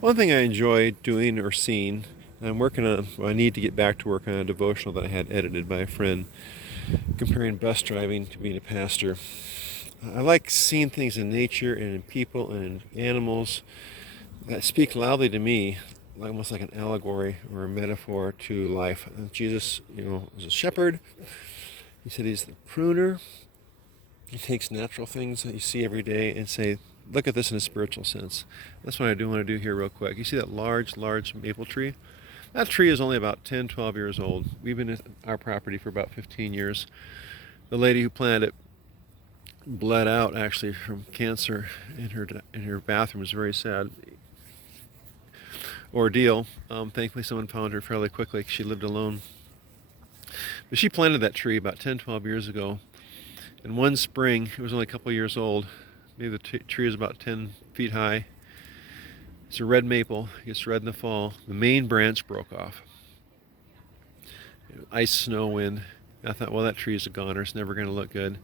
One thing I enjoy doing or seeing, I'm working on, well, I need to get back to work on a devotional that I had edited by a friend comparing bus driving to being a pastor. I like seeing things in nature and in people and in animals that speak loudly to me, almost like an allegory or a metaphor to life. And Jesus, was a shepherd. He said he's the pruner. He takes natural things that you see every day and say, look at this in a spiritual sense. That's what I do want to do here real quick. You see that large maple tree? That tree is only about 10, 12 years old. We've been at our property for about 15 years. The lady who planted it bled out actually from cancer in her bathroom. It was a very sad ordeal. Thankfully, someone found her fairly quickly. She lived alone. But she planted that tree about 10, 12 years ago. And one spring, it was only a couple years old. Maybe the tree is about 10 feet high. It's a red maple. It gets red in the fall. The main branch broke off. Ice, snow, wind. I thought, well, that tree is a goner. It's never going to look good.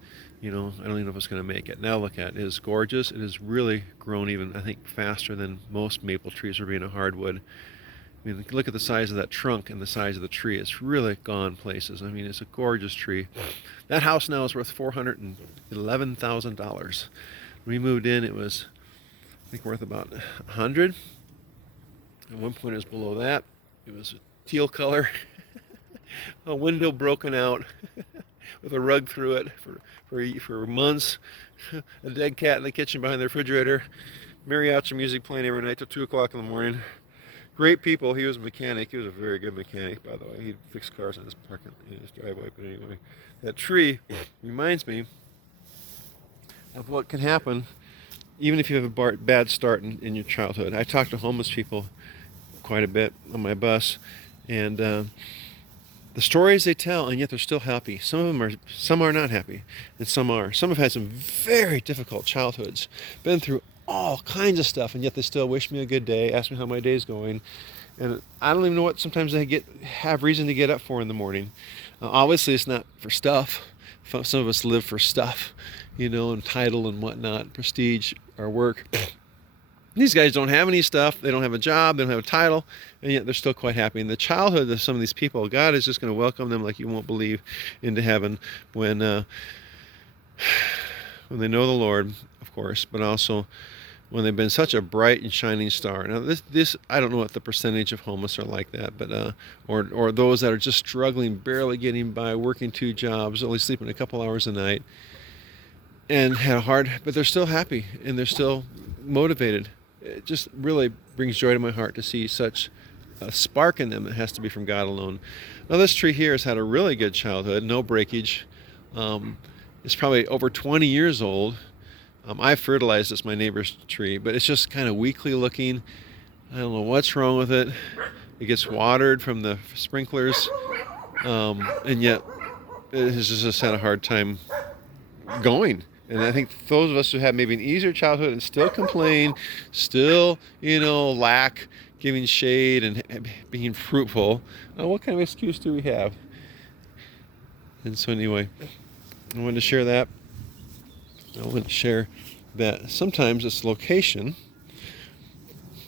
I don't even know if it's going to make it. Now look at it. It is gorgeous. It has really grown even, I think, faster than most maple trees are being a hardwood. I mean, look at the size of that trunk and the size of the tree. It's really gone places. I mean, it's a gorgeous tree. That house now is worth $411,000. When we moved in, it was, I think, worth about 100. At one point, it was below that. It was a teal color. A window broken out with a rug through it for months. A dead cat in the kitchen behind the refrigerator. Mariachi music playing every night till 2 o'clock in the morning. Great people. He was a mechanic. He was a very good mechanic, by the way. He'd fix cars in his driveway. But anyway, that tree reminds me of what can happen even if you have a bad start in your childhood. I talk to homeless people quite a bit on my bus, and the stories they tell, and yet they're still happy. Some are not happy, and some are. Some have had some very difficult childhoods, been through all kinds of stuff, and yet they still wish me a good day, ask me how my day's going, and I don't even know what sometimes they have reason to get up for in the morning. Obviously, it's not for stuff. Some of us live for stuff, and title and whatnot, prestige, our work. These guys don't have any stuff. They don't have a job. They don't have a title, and yet they're still quite happy. In the childhood of some of these people, God is just going to welcome them like you won't believe into heaven when they know the Lord, of course, but also when they've been such a bright and shining star. Now, this I don't know what the percentage of homeless are like that, but or those that are just struggling, barely getting by, working 2 jobs, only sleeping a couple hours a night, and had a hard, but they're still happy and they're still motivated. It just really brings joy to my heart to see such a spark in them that has to be from God alone. Now, this tree here has had a really good childhood, no breakage. It's probably over 20 years old. I fertilized this, my neighbor's tree, but it's just kind of weakly looking. I don't know what's wrong with it. It gets watered from the sprinklers, and yet it has just had a hard time going. And I think those of us who have maybe an easier childhood and still complain, still, lack giving shade and being fruitful, what kind of excuse do we have? And so anyway, I wanted to share that. I want to share that sometimes this location,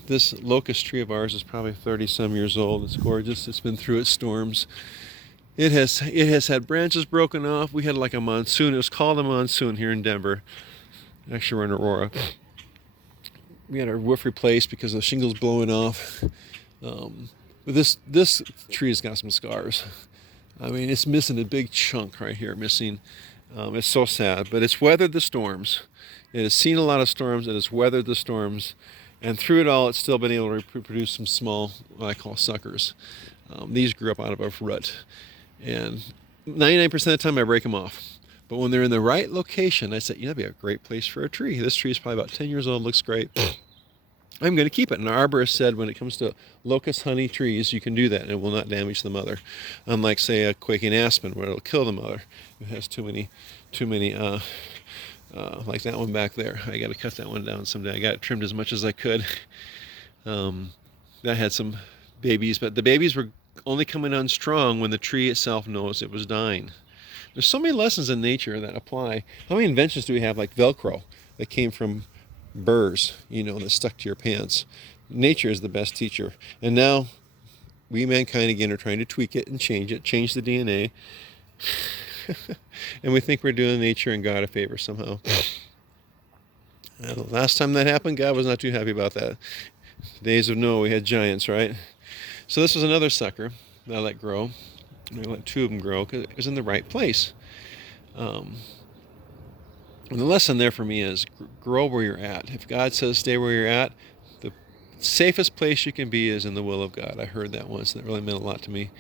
this locust tree of ours is probably 30 some years old. It's gorgeous. It's been through its storms. It has had branches broken off. We had like a monsoon. It was called a monsoon here in Denver. Actually, we're in Aurora. We had our roof replaced because the shingles blowing off. But this tree has got some scars. I mean, it's missing a big chunk right here. Missing. It's so sad, but it's weathered the storms. It has seen a lot of storms. It has weathered the storms, and through it all, it's still been able to reproduce some small, what I call suckers. These grew up out of a root. And 99% of the time I break them off. But when they're in the right location, I say, that'd be a great place for a tree. This tree is probably about 10 years old, looks great. I'm going to keep it. And our arborist said when it comes to locust honey trees, you can do that and it will not damage the mother. Unlike, say, a quaking aspen where it'll kill the mother. It has too many, like that one back there. I got to cut that one down someday. I got it trimmed as much as I could. That had some babies, but the babies were only coming on strong when the tree itself knows it was dying. There's so many lessons in nature that apply. How many inventions do we have, like Velcro, that came from burrs, that stuck to your pants? nature is the best teacher. And now we mankind again are trying to tweak it and change the DNA. And we think we're doing nature and God a favor somehow. And the last time that happened, God was not too happy about that. Days of Noah, we had giants, right? So this was another sucker that I let grow. I let two of them grow because it was in the right place. And the lesson there for me is grow where you're at. If God says stay where you're at, the safest place you can be is in the will of God. I heard that once, and that really meant a lot to me.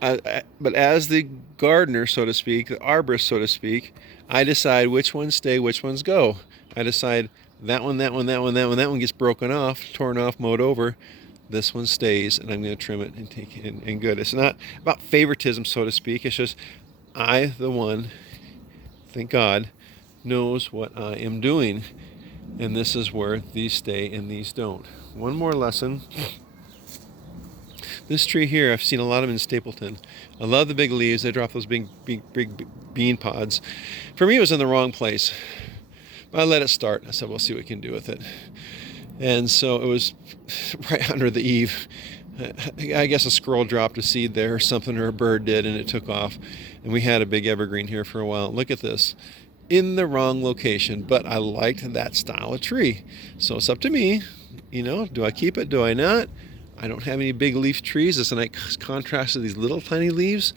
But as the gardener, so to speak, the arborist, so to speak, I decide which ones stay, which ones go. I decide that one gets broken off, torn off, mowed over. This one stays, and I'm going to trim it and take it and good. It's not about favoritism, so to speak. It's just I, the one, thank God, knows what I am doing. And this is where these stay and these don't. One more lesson. This tree here, I've seen a lot of them in Stapleton. I love the big leaves. They drop those big bean pods. For me, it was in the wrong place. But I let it start. I said, we'll see what we can do with it. And so it was right under the eave. I guess a squirrel dropped a seed there or something, or a bird did, and it took off. And we had a big evergreen here for a while. Look at this. In the wrong location, but I liked that style of tree. So it's up to me. Do I keep it? Do I not? I don't have any big leaf trees. It's a nice contrast to these little tiny leaves.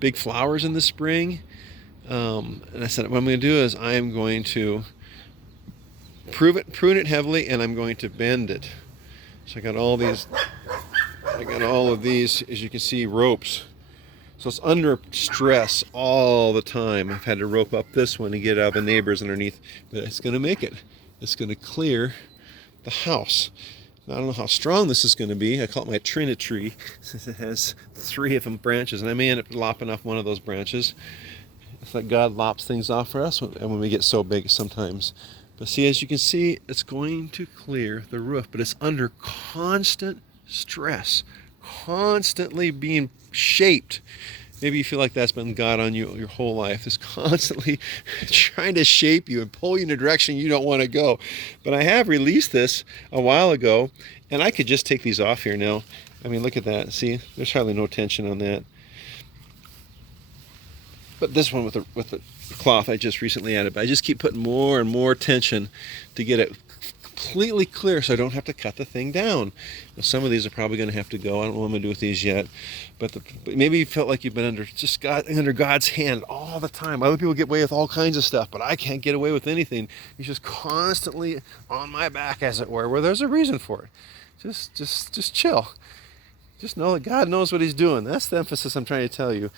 Big flowers in the spring. And I said, what I'm going to do is I am going to prune it heavily, and I'm going to bend it. So I got all of these, as you can see, ropes. So it's under stress all the time. I've had to rope up this one to get out of the neighbors underneath, but it's going to make it. It's going to clear the house. Now, I don't know how strong this is going to be. I call it my Trinitree, since it has 3 of them branches, and I may end up lopping off one of those branches. It's like God lops things off for us when we get so big sometimes. But see, as you can see, it's going to clear the roof, but it's under constant stress, constantly being shaped. Maybe you feel like that's been God on you your whole life. It's constantly trying to shape you and pull you in a direction you don't want to go. But I have released this a while ago, and I could just take these off here now. I mean, look at that. See, there's hardly no tension on that. But this one with the cloth I just recently added, but I just keep putting more and more tension to get it completely clear so I don't have to cut the thing down. Now, some of these are probably going to have to go. I don't know what I'm going to do with these yet. But maybe you felt like you've been under God's hand all the time. Other people get away with all kinds of stuff, but I can't get away with anything. He's just constantly on my back, as it were, where there's a reason for it. Just chill. Just know that God knows what he's doing. That's the emphasis I'm trying to tell you.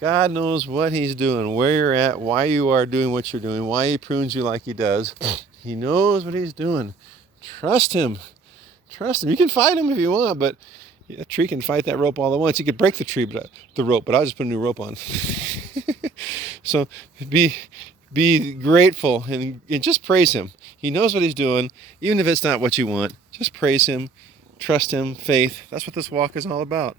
God knows what he's doing, where you're at, why you are doing what you're doing, why he prunes you like he does. He knows what he's doing. Trust him. Trust him. You can fight him if you want, but a tree can fight that rope all at once. You could break the rope, but I'll just put a new rope on. So be grateful and just praise him. He knows what he's doing, even if it's not what you want. Just praise him, trust him, faith. That's what this walk is all about.